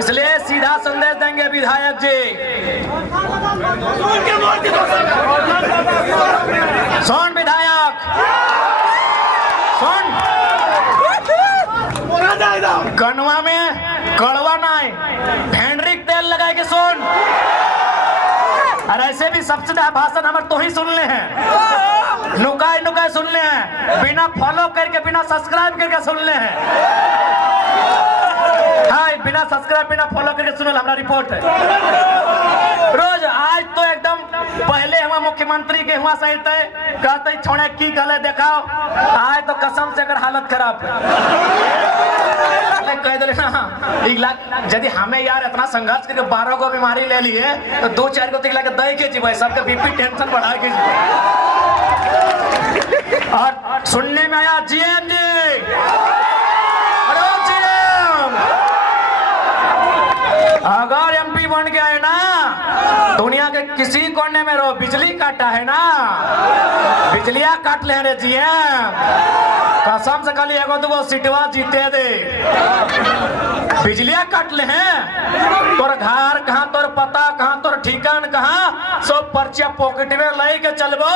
इसलिए सीधा संदेश देंगे विधायक जी। सुन विधायक, सुन, कनवा में कड़वा नहीं, भेंडरिक तेल लगाए के सुन। और ऐसे भी सबसे ज्यादा भाषण हमारे तो ही सुनने हैं, नुकाए नुकाए सुनने हैं, बिना फॉलो करके बिना सब्सक्राइब करके सुनने हैं। हाँ, बिना सब्सक्राइब बिना फॉलो करके सुनो, हमारा रिपोर्ट है रोज। आज तो एकदम पहले हम मुख्यमंत्री के हुआ सहित कहते छोड़े की कले देखाओ, आज तो कसम से अगर हालत खराब है कह दिले ना। यदि हमें यार इतना संघर्ष करके 12 को बीमारी ले लिए तो 2-4 को तिगला के दही के जीवे, सबके बीपी टेंशन बढ़ा के जीवे। और सुनने में आया जीएम जी, अगर एमपी बन गया है ना, दुनिया के किसी कोने में रहो, बिजली काटा है ना, बिजलियां काट ले रे जीएम। कसम से कल एगो दूगो सीटवा जीते दे, बिजलियां काट ले हैं। तोर घर कहाँ, तोर पता कहाँ, तोर ठिकान कहाँ, सब पर्चिया पॉकेट में लाई के चलबो।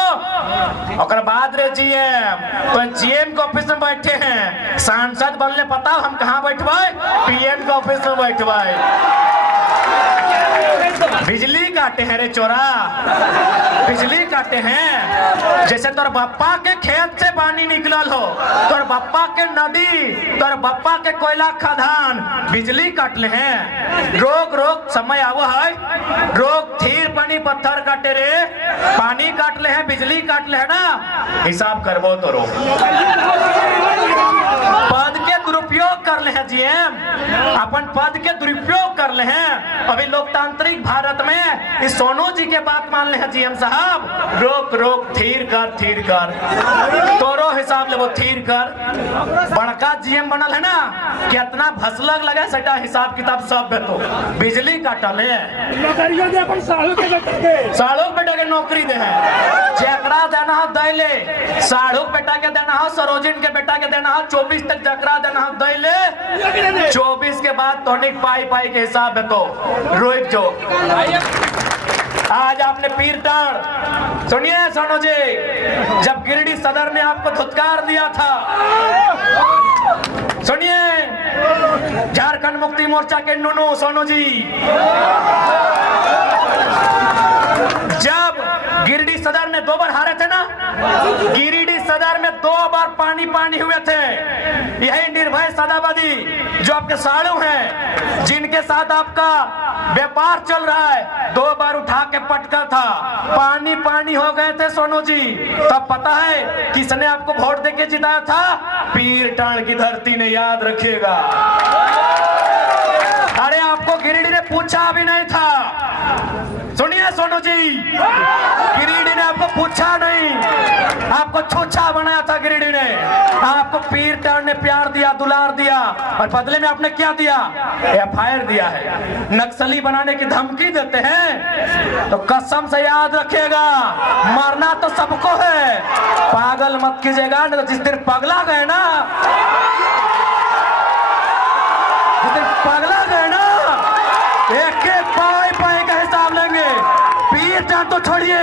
और बाद रे जीएम, तो जीएम के ऑफिस में बैठे हैं, सांसद बनले पता हम कहाँ बैठबे, पीएम के ऑफिस में बैठबे। बिजली काटे हैं रे चोरा, बिजली काटे हैं। जैसे तोर बप्पा के खेत से पानी निकलल हो, तोर बप्पा के नदी, तोर बप्पा के कोयला खदान, बिजली काटले हैं। रोक रोक समय आवो है, रोक थीर पानी पत्थर काटे रे, पानी काटले हैं, बिजली काटले है ना, हिसाब करबो तो रोक। पद के दुरुपयोग कर ले हैं जीएम, अपन पद के दुरुपयोग कर ले हैं। अभी लोकतांत्रिक भारत में इस सोनू जी के बात मान ले हैं जीएम साहब, रोक रोक थीर कर तोरो हिसाब ले वो थीर कर। बड़का जीएम बनल है ना, कितना भसलग लगे सटा हिसाब किताब सब बेतो। बिजली काटल है, साड़ू बेटा के नौकरी दे है, जेकरा देना हो दे ले, साड़ू बेटा के देना हो, सरोजिन के बेटा के देना हो, 24 तक जकरा देना हो दे ले, 24 के बाद तोनिक पाई पाई के हिसाब है तो रोहित जो। आज आपने पीर टाड़, सुनिए सोनू जी, जब गिरिडीह सदर ने आपको धुतकार दिया था, सुनिए झारखंड मुक्ति मोर्चा के नूनू सोनू जी, जब गिरिडीह सदर में 2 बार हारे थे ना, गिरिडीह सदर में 2 बार पानी पानी हुए थे, यही निर्भय सदाबादी जो आपके साड़ू हैं, जिनके साथ आपका व्यापार चल रहा है, 2 बार उठा के पटका था, पानी पानी हो गए थे सोनू जी। तब पता है किसने आपको वोट देके जिताया था? पीर टाड़ की धरती ने, याद रखिएगा। अरे आपको गिरिडीह ने पूछा भी नहीं था, सुनिए सोनू जी, गिरिडीह ने आपको पूछा नहीं, आपको छूछा बनाया था गिरिडीह ने। आपको पीर टाड़ ने प्यार दिया, दुलार दिया, और बदले में आपने क्या दिया? एफआईआर दिया है। नक्सली बनाने की धमकी देते हैं, तो कसम से याद रखिएगा, मरना तो सबको है, पागल मत कीजिएगा। तो जिस दिन पगला गए ना, जिस दिन पगला गए ना, एक एक पाई पाई का हिसाब लेंगे। पीर टाड़ तो छोड़िए,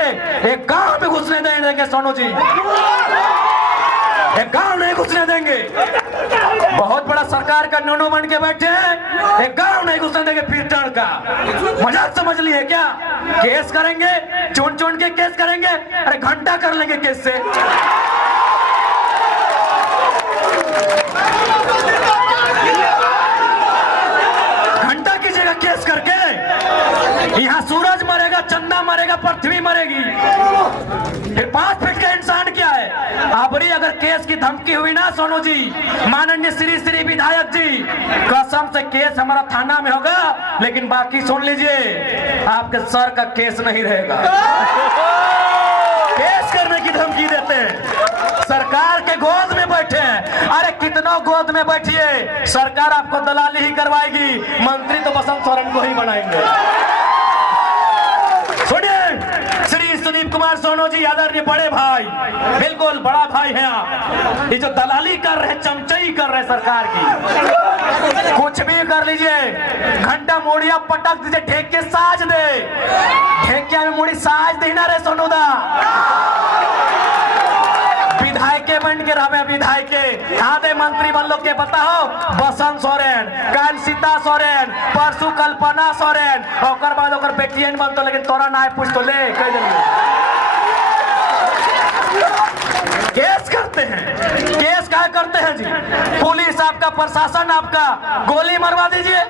एक गांव में घुसने नहीं देंगे सोनू जी, एक गांव नहीं घुसने देंगे। बहुत बड़ा सरकार का नूनू बन के बैठे हैं, एक गांव नहीं घुसने देंगे पीर टाड़ का। मजाक समझ लिए क्या? केस करेंगे, चुन चुन के केस करेंगे, अरे घंटा कर लेंगे केस से। घंटा कीजिएगा केस करके। यहाँ सूरज मरेगा, चंदा मरेगा, पृथ्वी मरेगी, फिर 5 फीट का इंसान क्या है? अबरी अगर केस की धमकी हुई ना सोनू जी, माननीय श्री विधायक जी, कसम से केस हमारा थाना में होगा, लेकिन बाकी सुन लीजिए, आपके सर का केस नहीं रहेगा। केस करने की धमकी देते हैं, सरकार के गोद में बैठे हैं। अरे कितना गोद में बैठिए, सरकार आपको दलाली ही करवाएगी, मंत्री तो बसंत सोरेन को ही बनाएंगे। सुनिए श्री सुदीप कुमार सोनू जी, आदरणीय बड़े भाई, बिल्कुल बड़ा भाई हैं आप। ये जो दलाली कर रहे, चमचाई कर रहे सरकार की, कुछ कुछ भी कर लीजिए, घंटा मुड़िया पटक दीजिए, ढेके साज दे, ढेकिया में मुड़ी साज देना रे सोनूदा। विधायक बन के रहे, विधायक आधे मंत्री बन लोग के पता हो, बसंत सोरेन, कल सीता सोरेन, परसों कल्पना सोरेन, और बाद ओकर बेटियन बन तो, लेकिन तोरा ना पूछ तो ले कह केस करते हैं। केस क्या करते हैं जी? पुलिस आपका, प्रशासन आपका, गोली मरवा दीजिए।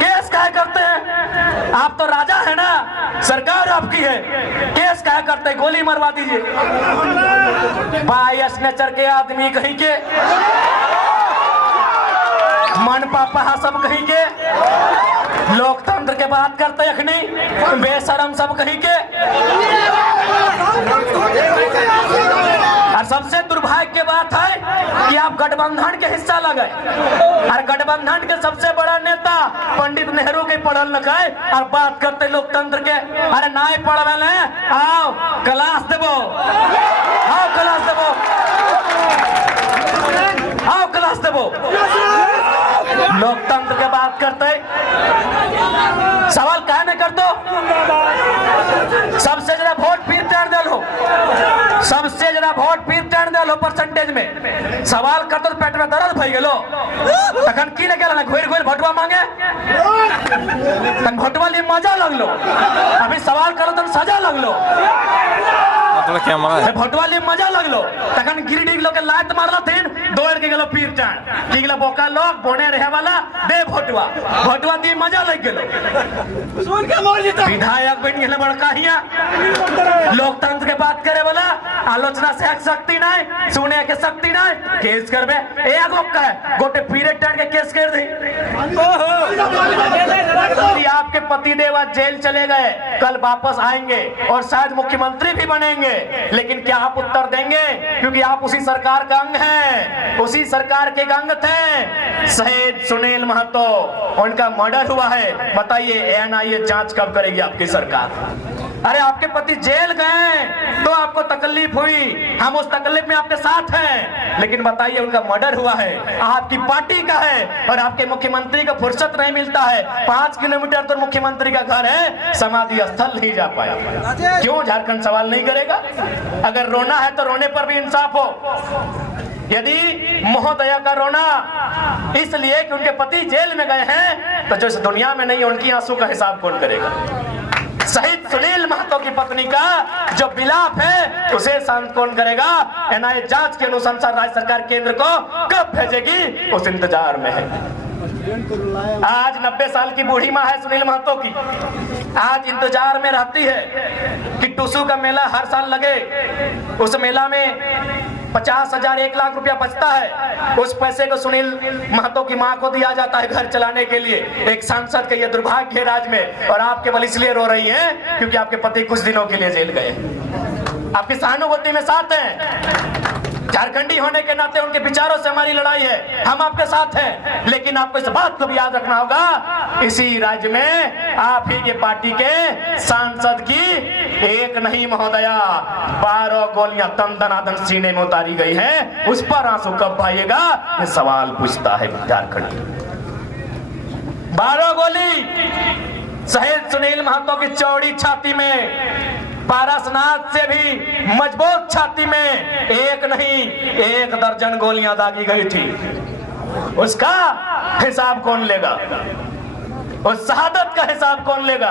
केस क्या करते हैं? आप तो राजा है ना, सरकार आपकी है, केस क्या करते हैं? गोली मरवा दीजिए। बायस नेचर के आदमी कहीं के, मन पापा सब कहीं के, लोकतंत्र के बात करते अखनी, बेशरम सब कहीं के। और सबसे दुर्भाग्य की बात है कि आप गठबंधन के हिस्सा लगे, और गठबंधन के सबसे बड़ा नेता पंडित नेहरू के पढ़ल लिखे, और बात करते लोकतंत्र के। अरे नाय पढ़वे, आओ क्लास देवो, आओ क्लास देवो, आओ क्लास देवो। लोकतंत्र के बात करते, सवाल काहे नहीं कर दो? सबसे ज्यादा वोट फिर टर्न दे लो, सबसे ज्यादा वोट फिर टर्न दे लो परसेंटेज में। सवाल कर दो पेट में दर्द भई गेलो, तखन की नहीं गेला, घोर घोर भटवा मांगे, तन भटवा लिए मजा लगलो, अभी सवाल करो तो सजा लगलो, भटवा लिए मजा लगलो, तखन गिरिडीह लोग के लात मारला थिन, दौड़ के गेलो पीर टर्न की गेलो, बोका लोग बोने रहे वाला दे भटवा, भटवा दी मजा लग गेलो। विधायक बन गेले बड़का हिया, लोकतंत्र के बात करे वाला, आलोचना से शक्ति नहीं, सुने के शक्ति नहीं, केस करबे एगो कहे गोटे पीरियड टर्न के केस कर दी। आपके पतिदेव आज जेल चले गए, कल वापस आएंगे और शायद मुख्यमंत्री भी बनेंगे, लेकिन क्या आप उत्तर देंगे? क्योंकि आप उसी सरकार का अंग हैं, उसी सरकार के अंग थे। शहीद सुनील महतो, उनका मर्डर हुआ है, बताइए एनआईए जांच कब करेगी आपकी सरकार? अरे आपके पति जेल गए तो आपको तकलीफ हुई, हम उस तकलीफ में आपके साथ हैं, लेकिन बताइए उनका मर्डर हुआ है, आपकी पार्टी का है, और आपके मुख्यमंत्री को फुर्सत नहीं मिलता है, 5 किलोमीटर तो मुख्यमंत्री का घर है, समाधि स्थल नहीं जा पाया। क्यों झारखंड सवाल नहीं करेगा? अगर रोना है तो रोने पर भी इंसाफ हो। यदि महोदया का रोना इसलिए कि उनके पति जेल में गए हैं, तो जो इस दुनिया में नहीं है उनकी आंसू का हिसाब कौन करेगा? शहीद सुनील महतो की पत्नी का जो विलाप है उसे शांत कौन करेगा? एनआईए जांच की अनुशंसा राज्य सरकार केंद्र को कब भेजेगी, उस इंतजार में है। आज 90 साल की बूढ़ी माँ है सुनील महतो की, आज इंतजार में रहती है कि टुसू का मेला हर साल लगे, उस मेला में 50,000 1 लाख रुपया बचता है, उस पैसे को सुनील महतो की मां को दिया जाता है घर चलाने के लिए। एक सांसद का ये दुर्भाग्य है राज्य में, और आप केवल इसलिए रो रही हैं क्योंकि आपके पति कुछ दिनों के लिए जेल गए। आपकी सहानुभूति में साथ हैं, झारखंडी होने के नाते उनके विचारों से हमारी लड़ाई है, हम आपके साथ हैं, लेकिन आपको इस बात को भी याद रखना होगा, इसी राज्य में आप ही के पार्टी के सांसद की एक नहीं महोदया 12 गोलियां तन दनादन सीने में उतारी गई है, उस पर आंसू कब भाइएगा? ये सवाल पूछता है झारखंड। 12 गोली शहीद सुनील महतो की चौड़ी छाती में, पारसनाथ से भी मजबूत छाती में एक नहीं 1 दर्जन गोलियां दागी गई थी। उसका हिसाब कौन लेगा? उस शहादत का हिसाब कौन लेगा?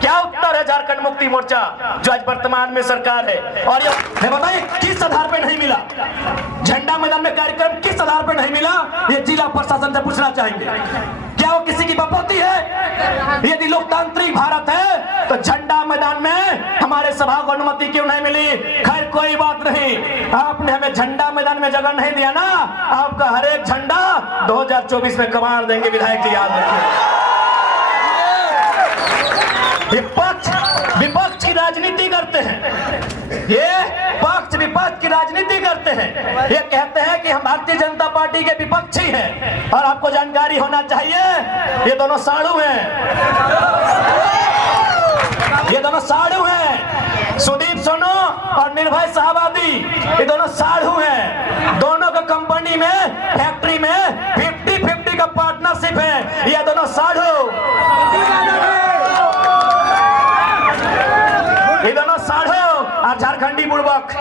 क्या उत्तर है झारखंड मुक्ति मोर्चा जो आज वर्तमान में सरकार है? और ये बताइए किस आधार पे नहीं मिला? झंडा मैदान में कार्यक्रम किस आधार पे नहीं मिला? ये जिला प्रशासन से पूछना चाहेंगे। क्या वो किसी की बपौती है? यदि लोकतांत्रिक भारत है तो झंडा मैदान में हमारे सभा को अनुमति क्यों नहीं मिली? खैर कोई बात नहीं, आपने हमें झंडा मैदान में जगह नहीं दिया ना, आपका हर एक झंडा 2024 में कमाल देंगे। विधायक जी याद रखिए, विपक्ष की राजनीति करते हैं, ये पक्ष विपक्ष की राजनीति करते हैं, ये कहते हैं कि हम भारतीय जनता पार्टी के विपक्षी हैं, और आपको जानकारी होना चाहिए ये दोनों साड़ू हैं, ये दोनों साड़ू हैं। सुदीप सोनू और निर्भय शाहबादी ये दोनों साड़ू हैं, दोनों को कंपनी में फैक्ट्री में 50-50 का पार्टनर ये दोनों साढ़ू और झारखंडी बुड़बक,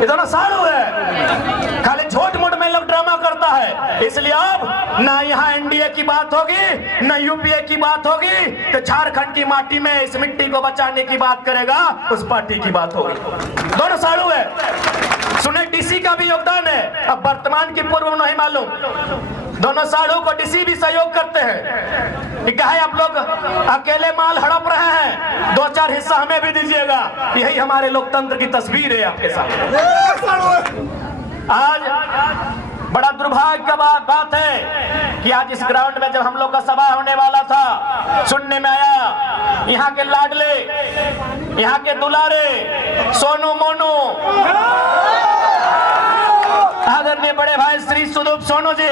ये दोनों साढ़ू है। खाली झूठ मूठ में लोग ड्रामा करता है। इसलिए अब ना यहाँ एनडीए की बात होगी ना यूपीए की बात होगी, तो झारखंड की माटी में इस मिट्टी को बचाने की बात करेगा, उस पार्टी की बात होगी। दोनों साढ़ू है। सुने डीसी का भी योगदान है, अब वर्तमान की पूर्व नहीं मालूम। दोनों साढ़ू को डीसी भी सहयोग करते हैं। क्या है, आप लोग अकेले माल हड़प रहे हैं, 2-4 हिस्सा हमें भी दीजिएगा। यही हमारे लोकतंत्र की तस्वीर है आपके सामने। आज बड़ा दुर्भाग्य का बात है कि आज इस ग्राउंड में जब हम लोग का सभा होने वाला था, सुनने में आया यहाँ के लाडले, यहाँ के दुलारे सोनू मोनू, आदरणीय बड़े भाई श्री सुदीप सोनू जी,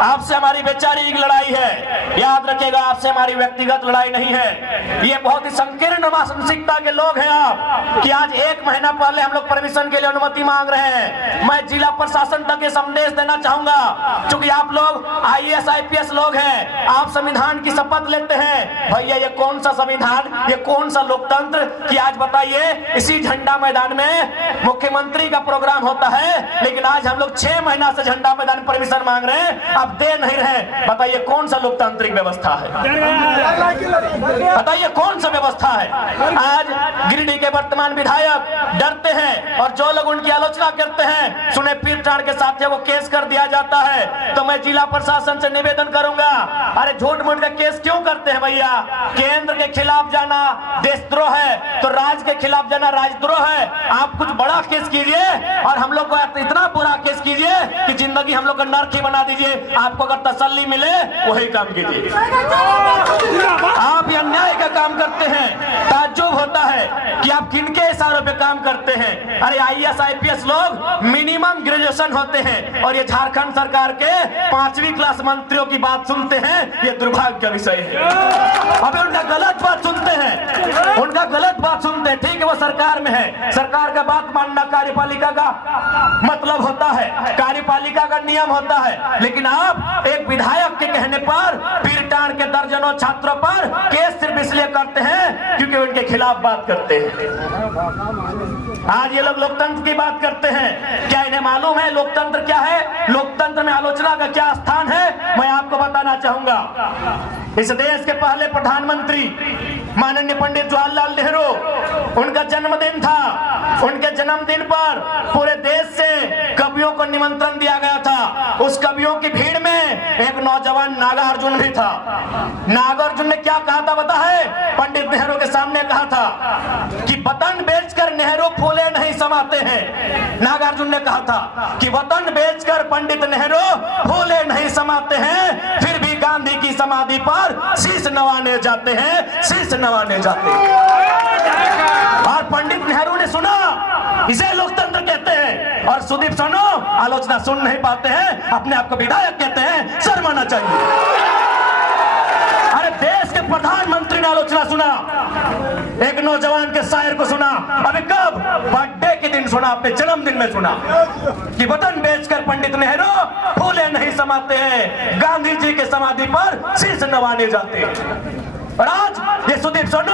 आपसे हमारी वैचारिक लड़ाई है। याद रखिएगा, आपसे हमारी व्यक्तिगत लड़ाई नहीं है। ये बहुत ही संकीर्ण मानसिकता के लोग हैं आप, कि आज 1 महीना पहले हम लोग परमिशन के लिए अनुमति मांग रहे हैं। मैं जिला प्रशासन तक ये संदेश देना चाहूंगा, क्योंकि आप लोग IAS IPS लोग हैं, आप संविधान की शपथ लेते हैं। भैया ये कौन सा संविधान, ये कौन सा लोकतंत्र कि आज बताइए इसी झंडा मैदान में मुख्यमंत्री का प्रोग्राम होता है, लेकिन आज हम लोग 6 महीना से झंडा मैदान परमिशन मांग रहे हैं, अब दे नहीं रहे। बताइए कौन सा लोकतांत्रिक व्यवस्था है, बताइए कौन सा व्यवस्था है। आज गिरिडीह के वर्तमान विधायक डरते हैं और जो लोग उनकी आलोचना करते हैं, सुने पीर टाण के साथ वो केस कर दिया जाता है। तो मैं जिला प्रशासन से निवेदन करूंगा, अरे झूठ मूठ का केस क्यों करते हैं भैया? केंद्र के खिलाफ जाना देशद्रोह है, तो राज्य के खिलाफ जाना राजद्रोह है। आप कुछ बड़ा केस कीजिए और हम लोग को इतना बुरा केस कीजिए कि जिंदगी हम लोग का नर्क ही बना दीजिए। आपको अगर तसल्ली मिले वही काम कीजिए। आप ये अन्याय का काम करते हैं, ताज्जुब होता है कि आप किनके इशारों पे काम करते हैं। अरे IAS IPS लोग मिनिमम ग्रेजुएशन होते हैं और ये झारखंड सरकार के 5वीं क्लास मंत्रियों की बात सुनते हैं, ये दुर्भाग्य का विषय है। अबे उनका गलत बात सुनते हैं, उनका गलत बात सुनते हैं। ठीक है, वो सरकार में है, सरकार का बात मानना कार्यपालिका का मतलब होता है, कार्यपालिका का नियम होता है, लेकिन आप एक विधायक के कहने पर पीर टाण के दर्जनों छात्रों पर केस सिर्फ इसलिए करते हैं क्योंकि उनके खिलाफ बात करते हैं। आज ये लोग लोकतंत्र की बात करते हैं, क्या इन्हें मालूम है लोकतंत्र क्या है? लोकतंत्र में आलोचना का क्या स्थान है, मैं आपको बताना चाहूंगा। इस देश के पहले प्रधानमंत्री माननीय पंडित जवाहरलाल नेहरू, उनका जन्मदिन था। उनके जन्मदिन पर पूरे देश से कवियों को निमंत्रण दिया गया था। उस कवियों की भीड़ में एक नौजवान नागार्जुन भी था। नागार्जुन ने क्या कहा था पता है? पंडित नेहरू के सामने कहा था कि वतन बेचकर नेहरू फूले नहीं समाते हैं। नागार्जुन ने कहा था कि वतन बेचकर पंडित नेहरू फूले नहीं समाते हैं, फिर भी गांधी की समाधि पर शीश नवाने जाते हैं, शीश नवाने जाते हैं। और पंडित नेहरू ने सुना, इसे लोकतंत्र कहते हैं। और सुदीप सोनू आलोचना सुन नहीं पाते हैं, अपने आप को विधायक कहते हैं, शर्माना चाहिए। अरे देश के प्रधानमंत्री ने आलोचना सुना, एक नौजवान के शायर को सुना, अभी कब? बर्थडे के दिन सुना, अपने जन्मदिन में सुना कि वतन बेचकर पंडित नेहरू फूले नहीं समाते हैं, गांधी जी के समाधि पर शीश नवाने जाते हैं। और आज ये सुदीप सोनू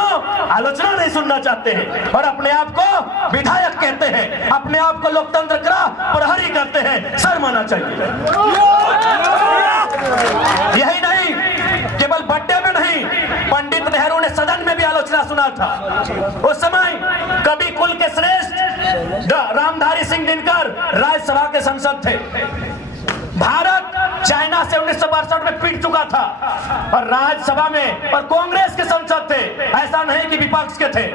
आलोचना नहीं सुनना चाहते हैं और अपने आप को विधायक कहते हैं, अपने आप को लोकतंत्र का प्रहरी कहते हैं, शर्माना चाहिए। यही नहीं, केवल बर्थडे में नहीं, पंडित नेहरू ने सदन में भी आलोचना सुना था। उस समय कवि कुल के श्रेष्ठ रामधारी सिंह दिनकर राज्यसभा के सांसद थे। भारत चाइना से 1962 में पिट चुका था और राज्यसभा में और कांग्रेस के सांसद थे, ऐसा नहीं कि विपक्ष के थे।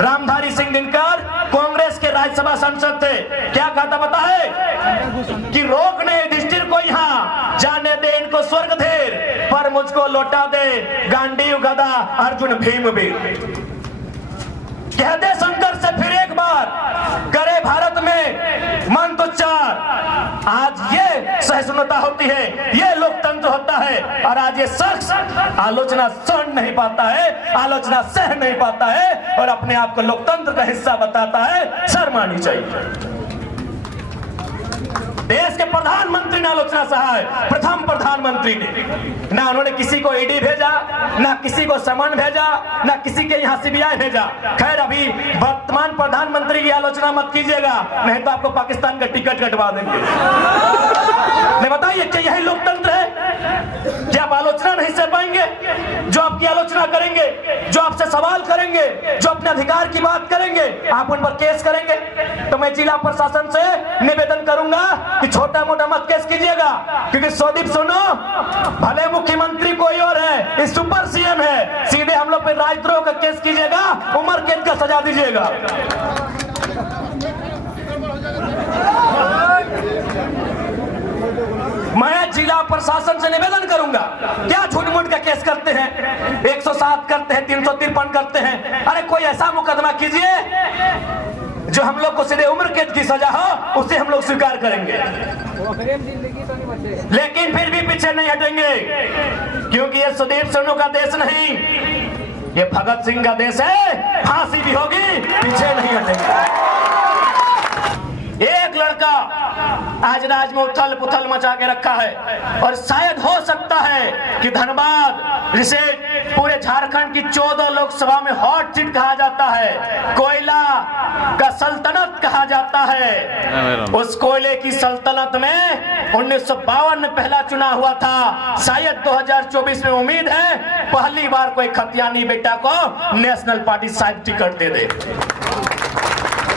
रामधारी सिंह दिनकर कांग्रेस के राज्यसभा सांसद थे। क्या कहा था पता है? कि रोकने युधिष्ठिर को यहाँ, जाने दे इनको स्वर्ग धेर, पर मुझको लौटा दे गांडीव गदा अर्जुन भीम भी। कह दे शंकर से फिर एक बार, करे भारत में मंत्रोच्चार। आज ये सहिष्णुता होती है, ये लोकतंत्र होता है। और आज ये शख्स आलोचना सुन नहीं पाता है, आलोचना सह नहीं पाता है और अपने आप को लोकतंत्र का हिस्सा बताता है, शर्म आनी चाहिए। देश के प्रधानमंत्री ने आलोचना सहा है, प्रथम प्रधानमंत्री ने। ना उन्होंने किसी को ईडी भेजा, ना किसी को समन भेजा, ना किसी के यहाँ सीबीआई भेजा। खैर अभी वर्तमान प्रधानमंत्री की आलोचना मत कीजिएगा, नहीं तो आपको पाकिस्तान का टिकट कटवा देंगे। नहीं बताइए क्या यही लोकतंत्र है? क्या आप आलोचना नहीं कर पाएंगे? जो आपकी आलोचना करेंगे, जो आपसे सवाल करेंगे, जो अपने अधिकार की बात करेंगे, आप उन पर केस करेंगे। तो मैं जिला प्रशासन से निवेदन करूंगा कि छोटा मोटा मत केस कीजिएगा, क्योंकि स्वदीप सोनू भले मुख्यमंत्री कोई और है, इस सुपर सीएम है, सीधे हम लोग पे राजद्रोह का केस कीजिएगा, उम्र कैद का सजा दीजिएगा। मैं जिला प्रशासन से निवेदन करूंगा, क्या झूठ मूठ का केस करते हैं, 107 करते हैं, 353 करते हैं। अरे कोई ऐसा मुकदमा कीजिए जो हम लोग को सीधे उम्र कैद की सजा हो, उसे हम लोग स्वीकार करेंगे। लेकिन फिर भी पीछे नहीं हटेंगे, क्योंकि ये सुदीप सोनू का देश नहीं, ये भगत सिंह का देश है। फांसी भी होगी, पीछे नहीं हटेंगे। एक लड़का आज राज में उथल पुथल मचा के रखा है, और शायद हो सकता है कि धनबाद, जिसे पूरे झारखंड की 14 लोकसभा में हॉट सीट कहा जाता है, कोयला का सल्तनत कहा जाता है, उस कोयले की सल्तनत में 1952 में पहला चुनाव हुआ था। शायद 2024 में उम्मीद है पहली बार कोई खतियानी बेटा को नेशनल पार्टी शायद टिकट दे दे।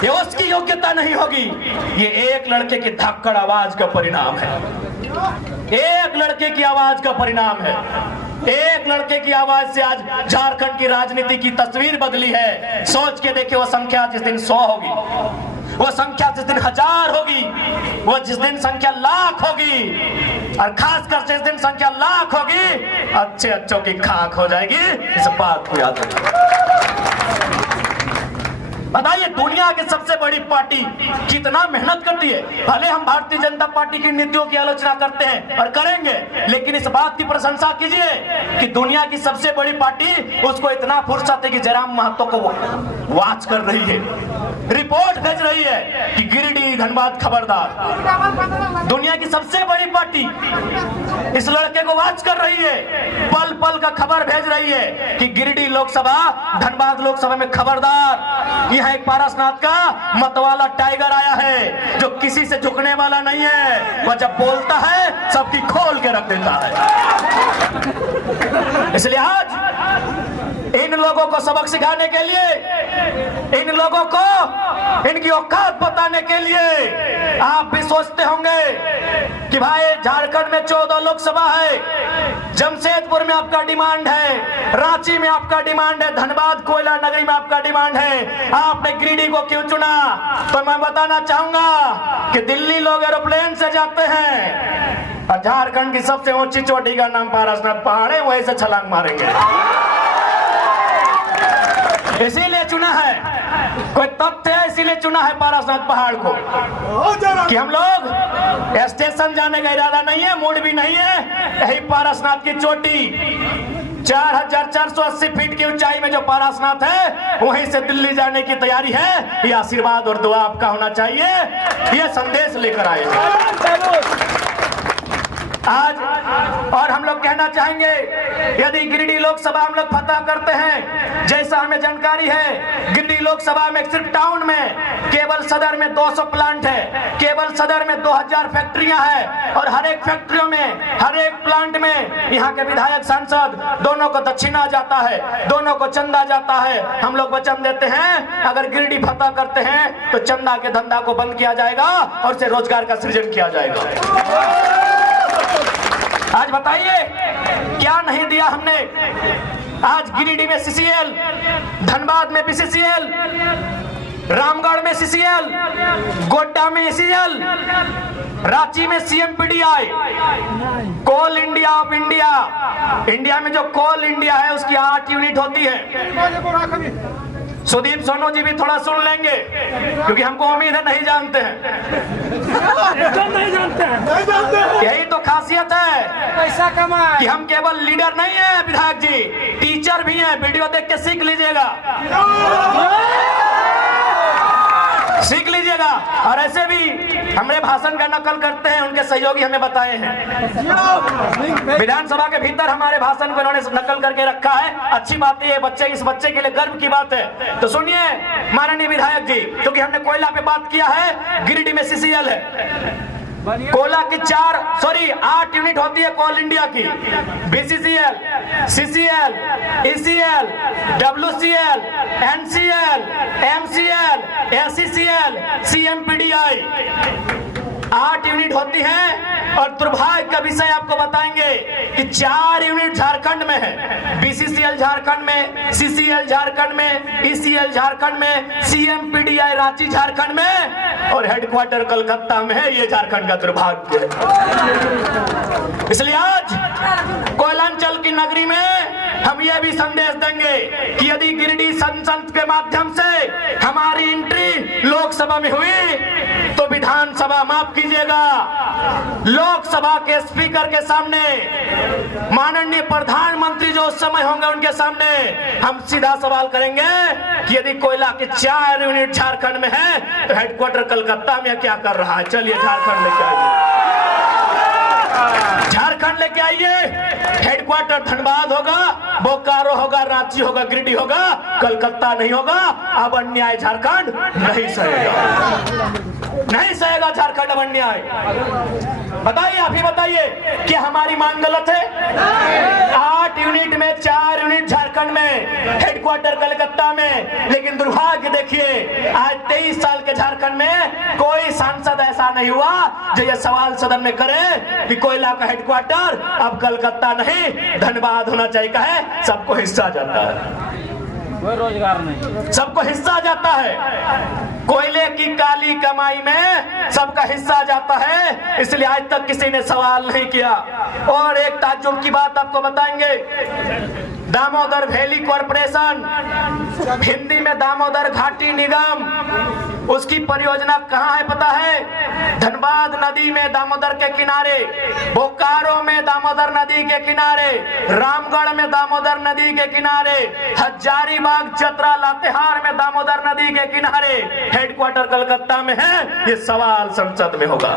ये उसकी योग्यता नहीं होगी, ये एक लड़के की धक्कड़ आवाज का परिणाम है, एक लड़के की आवाज का परिणाम है। एक लड़के की आवाज से आज झारखंड की राजनीति की तस्वीर बदली है। सोच के देखिए, वो संख्या जिस दिन 100 होगी, वो संख्या जिस दिन 1000 होगी, वो जिस दिन संख्या लाख होगी, और खासकर जिस दिन संख्या लाख होगी, अच्छे अच्छों की खाक हो जाएगी। इस बात को याद रखिए। बताइए, दुनिया की सबसे बड़ी पार्टी कितना मेहनत करती है। भले हम भारतीय जनता पार्टी की नीतियों की आलोचना करते हैं और करेंगे, लेकिन इस बात की प्रशंसा कीजिए कि दुनिया की सबसे बड़ी पार्टी, उसको इतना फुर्सत है कि जयराम महतो को वॉच कर रही है, रिपोर्ट भेज रही है कि गिरिडीह धनबाद खबरदार। दुनिया की सबसे बड़ी पार्टी इस लड़के को वॉच कर रही है, पल पल का खबर भेज रही है कि गिरिडीह लोकसभा, धनबाद लोकसभा में खबरदार। यहाँ एक पारसनाथ का मतवाला टाइगर आया है, जो किसी से झुकने वाला नहीं है, वह जब बोलता है सबकी खोल के रख देता है। इसलिए आज इन लोगों को सबक सिखाने के लिए, इन लोगों को इनकी औकात बताने के लिए, आप भी सोचते होंगे कि भाई झारखंड में 14 लोकसभा है, जमशेदपुर में आपका डिमांड है, रांची में आपका डिमांड है, धनबाद कोयला नगरी में आपका डिमांड है, आपने गिरिडीह को क्यों चुना? तो मैं बताना चाहूंगा कि दिल्ली लोग एरोप्लेन से जाते हैं, और झारखंड की सबसे ऊंची चोटी का नाम पारसनाथ पहाड़ है, वहीं से छलांग मारेंगे। इसीलिए चुना है, कोई तथ्य है, इसीलिए चुना है पारसनाथ पहाड़ को, कि हम लोग स्टेशन जाने का इरादा नहीं है, मूड भी नहीं है, यही पारसनाथ की चोटी 4480 फीट की ऊंचाई में जो पारसनाथ है, वहीं से दिल्ली जाने की तैयारी है। ये आशीर्वाद और दुआ आपका होना चाहिए, ये संदेश लेकर आए आज। और हम लोग कहना चाहेंगे, यदि गिरिडीह लोकसभा हम लोग फतह करते हैं, जैसा हमें जानकारी है, गिरिडीह लोकसभा में सिर्फ टाउन में केवल सदर में 200 प्लांट है, केवल सदर में 2000 फैक्ट्रियां हैं, और हर एक फैक्ट्रियों में, हर एक प्लांट में यहाँ के विधायक सांसद दोनों को दक्षिणा जाता है, दोनों को चंदा जाता है। हम लोग वचन देते हैं, अगर गिरिडीह फतह करते हैं तो चंदा के धंधा को बंद किया जाएगा और से रोजगार का सृजन किया जाएगा। आज बताइए क्या नहीं दिया हमने। आज गिरिडीह में सीसीएल, धनबाद में बीसीसीएल, रामगढ़ में सीसीएल, गोड्डा में सीसीएल, रांची में CMPDI, coal India of India. India में जो कोल इंडिया है उसकी 8 यूनिट होती है। सुदीप सोनू जी भी थोड़ा सुन लेंगे, क्योंकि हमको उम्मीद है नहीं जानते हैं। यही तो खासियत है पैसा कमाए कि हम केवल लीडर नहीं है विधायक जी, टीचर भी हैं। वीडियो देख के सीख लीजिएगा। सीख लीजिएगा। और ऐसे भी हमारे भाषण का नकल करते हैं, उनके सहयोगी हमें बताए हैं। विधानसभा के भीतर हमारे भाषण को इन्होंने नकल करके रखा है। अच्छी बात है, बच्चे इस बच्चे के लिए गर्व की बात है। तो सुनिए माननीय विधायक जी, क्योंकि हमने कोयला पे बात किया है, गिरिडीह में CCL है। कोयला की 8 यूनिट होती है कोल इंडिया की। BCCL, CCL, ECL, WCL, NCL, MCL, SCCL, CMPDI 8 unit होती है। और दुर्भाग्य का विषय आपको बताएंगे कि 4 यूनिट झारखंड में है। BCCL झारखंड में, CCL झारखंड में, ECL झारखंड में, CMPDI रांची झारखंड में, और हेडक्वार्टर कलकत्ता में है। ये झारखंड का दुर्भाग्य है। इसलिए आज कोयलांचल की नगरी में हम ये भी संदेश देंगे कि यदि गिरिडीह संसद के माध्यम से हमारी एंट्री लोकसभा में हुई तो विधानसभा, माफ कीजिएगा, लोकसभा के स्पीकर के सामने, माननीय प्रधानमंत्री जो उस समय होंगे उनके सामने हम सीधा सवाल करेंगे कि यदि कोयला के 4 यूनिट झारखंड में है तो हेडक्वार्टर कलकत्ता में क्या कर रहा है। चलिए झारखंड लेके आइए, झारखंड लेके आइए। हेडक्वार्टर धनबाद होगा, बोकारो होगा, रांची होगा, गिरिडीह होगा, कलकत्ता नहीं होगा। अब अन्याय झारखंड नहीं सहेगा, नहीं सहेगा झारखंड अब अन्याय। बताइए, आप ही बताइए कि हमारी मांग गलत है? 8 यूनिट में 4 यूनिट झारखंड में, हेडक्वार्टर कलकत्ता में। लेकिन दुर्भाग्य देखिए, आज 23 साल के झारखंड में कोई सांसद ऐसा नहीं हुआ जो ये सवाल सदन में करे कि कोयला का हेडक्वार्टर अब कलकत्ता नहीं धनबाद होना चाहिए। है सबको हिस्सा जाता है, कोई रोजगार नहीं, सबको हिस्सा जाता है। कोयले की काली कमाई में सबका हिस्सा जाता है, इसलिए आज तक किसी ने सवाल नहीं किया। और एक ताज्जुब की बात आपको बताएंगे, दामोदर वैली कॉर्पोरेशन, हिंदी में दामोदर घाटी निगम, उसकी परियोजना कहाँ है पता है? धनबाद नदी में दामोदर के किनारे, बोकारो में दामोदर नदी के किनारे, रामगढ़ में दामोदर नदी के किनारे, हजारीबाग, चतरा, लातेहार में दामोदर नदी के किनारे। हेडक्वार्टर कलकत्ता में है। ये सवाल संसद में होगा।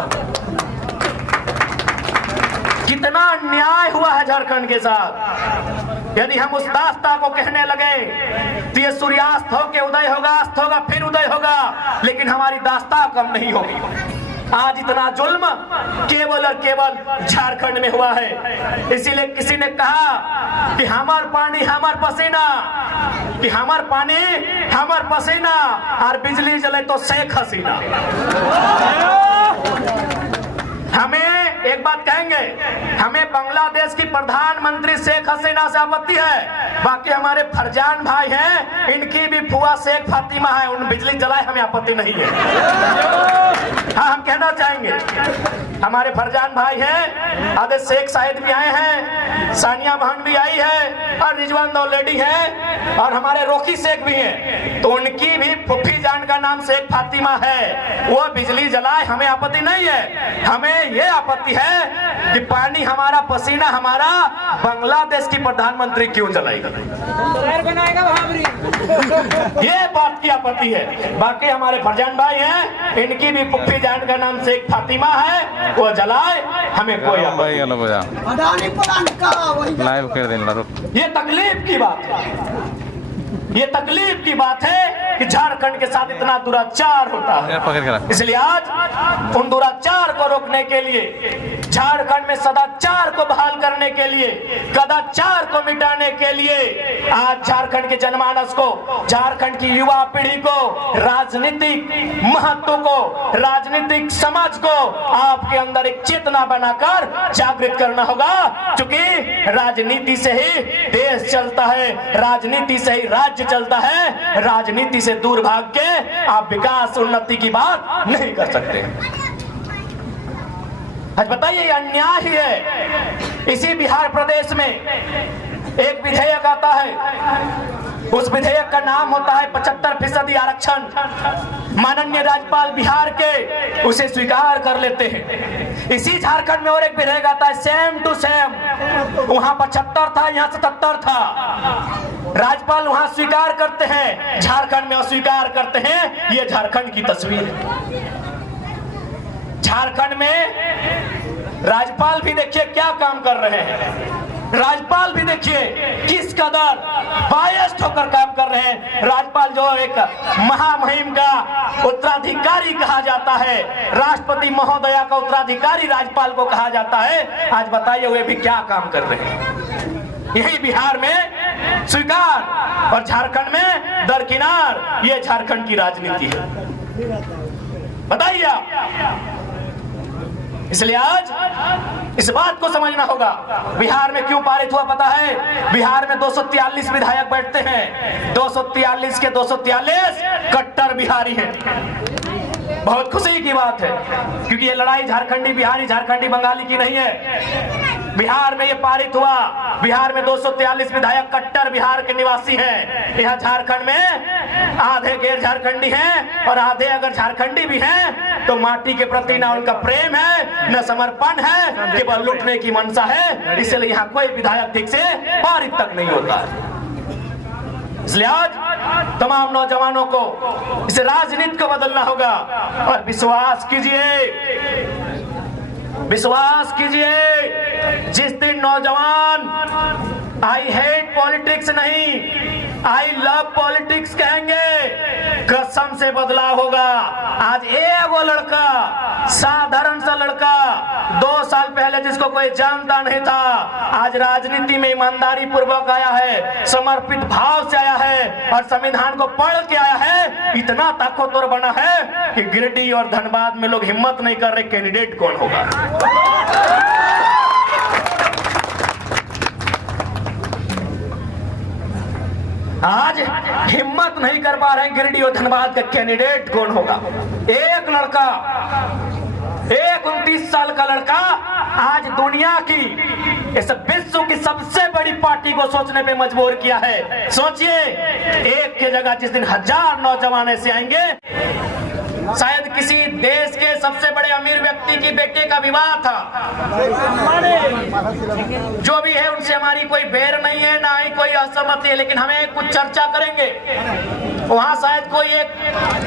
कितना अन्याय हुआ है झारखंड के साथ। यदि हम उस दास्ता को कहने लगे तो ये सूर्यास्त हो के उदय होगा, अस्त होगा, फिर उदय होगा, लेकिन हमारी दास्ता कम नहीं होगी। आज इतना जुल्म केवल और केवल झारखंड में हुआ है। इसीलिए किसी ने कहा कि हमार पानी हमार पसीना, कि हमार पानी हमार पसीना, और बिजली जले तो शेख हसीना। हमें एक बात कहेंगे, हमें बांग्लादेश की प्रधानमंत्री शेख हसीना से आपत्ति है, बाकी हमारे फरजान भाई हैं, इनकी भी फुआ शेख फातिमा है, उन बिजली जलाए हमें आपत्ति नहीं है। हाँ, हम कहना चाहेंगे हमारे फरजान भाई हैं, आदे शेख साहिद भी आए हैं, सानिया बहन भी आई है, और रिजवान दौलेडी है, और हमारे रोकी शेख भी हैं, तो उनकी भी फुफी जान का नाम शेख फातिमा है। वो बिजली जलाए हमें आपत्ति नहीं है। हमें ये आपत्ति है कि पानी हमारा, पसीना हमारा, बांग्लादेश की प्रधानमंत्री क्यों जलाएगा? ये बात की आपत्ति है। बाकी हमारे फरजान भाई हैं, इनकी भी फुफी जान का नाम शेख फातिमा है, वो जलाए हमें कोई आपत्ति। ये तकलीफ की बात है, ये तकलीफ की बात है कि झारखंड के साथ इतना दुराचार होता है। इसलिए आज उन दुराचार को रोकने के लिए, झारखंड में सदाचार को बहाल करने के लिए, कदाचार को मिटाने के लिए आज झारखंड के जनमानस को, झारखंड की युवा पीढ़ी को, राजनीतिक महत्व को, राजनीतिक समझ को आपके अंदर एक चेतना बनाकर जागृत करना होगा। क्योंकि राजनीति से ही देश चलता है, राजनीति से ही राज्य चलता है। राजनीति से दूर भाग के आप विकास उन्नति की बात नहीं कर सकते। आज बताइए, ये अन्याय ही है। इसी बिहार प्रदेश में एक विधेयक आता है, उस विधेयक का नाम होता है 75% आरक्षण। माननीय राज्यपाल बिहार के उसे स्वीकार कर लेते हैं। इसी झारखंड में और एक विधेयक आता है सेम टू सेम, वहां 75 था, यहां 77 था। राज्यपाल वहां स्वीकार करते हैं, झारखंड में अस्वीकार करते हैं। ये झारखंड की तस्वीर है। झारखंड में राज्यपाल भी देखिए क्या काम कर रहे हैं। राज्यपाल भी देखिए किस कदर बायस्ड होकर काम कर रहे हैं। राज्यपाल जो एक महामहिम का उत्तराधिकारी कहा जाता है, राष्ट्रपति महोदया का उत्तराधिकारी राज्यपाल को कहा जाता है, आज बताइए वे भी क्या काम कर रहे हैं। यही बिहार में स्वीकार और झारखंड में दरकिनार। ये झारखंड की राजनीति है, बताइए आप। इसलिए आज इस बात को समझना होगा। बिहार में क्यों पारित हुआ पता है? बिहार में 243 विधायक बैठते हैं। 243 के 243 कट्टर बिहारी हैं। बहुत खुशी की बात है, क्योंकि ये लड़ाई झारखंडी बिहारी, झारखंडी बंगाली की नहीं है। बिहार में ये पारित हुआ। बिहार में 243 विधायक कट्टर बिहार के निवासी हैं। यहाँ झारखंड में आधे गैर झारखंडी हैं और आधे अगर झारखंडी भी हैं तो माटी के प्रति ना उनका प्रेम है, न समर्पण है, केवल लूटने की मंशा है। इसलिए यहाँ कोई विधायक ठीक से पारित तक नहीं होता। इसलिए आज तमाम नौजवानों को इस राजनीति को बदलना होगा और विश्वास कीजिए, विश्वास कीजिए। जिस दिन नौजवान आई हेट पॉलिटिक्स नहीं, आई लव पॉलिटिक्स कहेंगे, कसम से बदलाव होगा। आज एक वो लड़का, साधारण सा लड़का, 2 साल पहले जिसको कोई जानता नहीं था, आज राजनीति में ईमानदारी पूर्वक आया है, समर्पित भाव से आया है और संविधान को पढ़ के आया है। इतना ताकतवर बना है कि गिरिडीह और धनबाद में लोग हिम्मत नहीं कर रहे कैंडिडेट कौन होगा। आज हिम्मत नहीं कर पा रहे हैं गिरिडीह और धनबाद का कैंडिडेट कौन होगा। एक लड़का, एक 29 साल का लड़का आज दुनिया की, इस विश्व की सबसे बड़ी पार्टी को सोचने पे मजबूर किया है। सोचिए, एक की जगह जिस दिन 1000 नौजवान ऐसे आएंगे। शायद किसी देश के सबसे बड़े अमीर व्यक्ति की बेटे का विवाह था। जो भी है उनसे हमारी कोई बैर नहीं है, ना ही कोई असहमति है, लेकिन हमें कुछ चर्चा करेंगे। वहां शायद कोई एक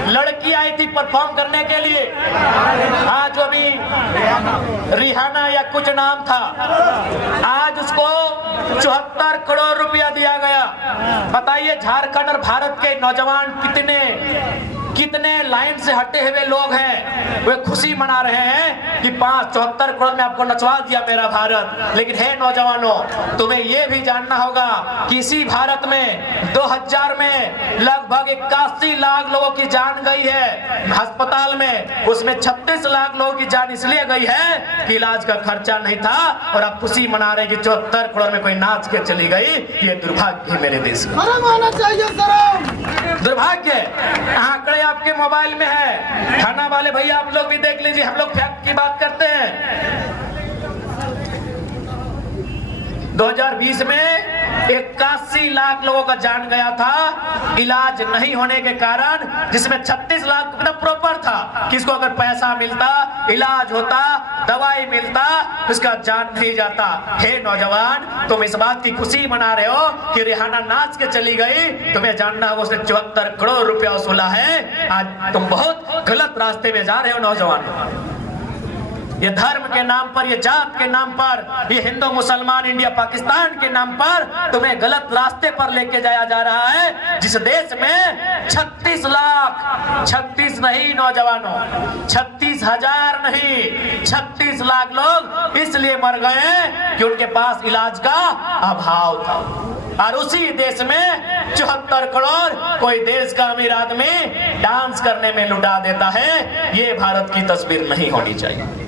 लड़की आई थी परफॉर्म करने के लिए, हाँ, जो भी रिहाना या कुछ नाम था। आज उसको 74 करोड़ रुपया दिया गया। बताइए झारखंड और भारत के नौजवान कितने लाइन से हटे हुए लोग हैं, वे खुशी मना रहे हैं कि 74 करोड़ में आपको नचवा दिया मेरा भारत। लेकिन है नौजवानों, तुम्हें यह भी जानना होगा कि इसी भारत में 2000 में लगभग 81 लाख लोगों की जान गई है अस्पताल में। उसमें 36 लाख लोगों की जान इसलिए गई है कि इलाज का खर्चा नहीं था, और आप खुशी मना रहे कि 74 करोड़ में कोई नाच के चली गई। ये दुर्भाग्य है मेरे देश का, दुर्भाग्य। आंकड़े आपके मोबाइल में है, थाना वाले भैया आप लोग भी देख लीजिए। हम लोग फैक्ट की बात करते हैं। 2020 में 81 लाख लोगों का जान गया था इलाज नहीं होने के कारण, जिसमें 36 लाख मतलब प्रॉपर था। किसको अगर पैसा मिलता, इलाज होता, दवाई मिलता, उसका जान नहीं जाता। हे नौजवान, तुम इस बात की खुशी मना रहे हो कि रिहाना नाच के चली गई, तुम्हें जानना होगा उसने 74 करोड़ रुपया वसूला है। आज तुम बहुत गलत रास्ते में जा रहे हो नौजवान। ये धर्म के नाम पर, ये जात के नाम पर, ये हिंदू मुसलमान इंडिया पाकिस्तान के नाम पर तुम्हें गलत रास्ते पर लेके जाया जा रहा है। जिस देश में 36 लाख, 36 नहीं नौजवानों, 36,000 नहीं, 36 लाख लोग इसलिए मर गए कि उनके पास इलाज का अभाव था। और उसी देश में 74 करोड़ कोई देश का अमीर आदमी डांस करने में लुटा देता है। ये भारत की तस्वीर नहीं होनी चाहिए।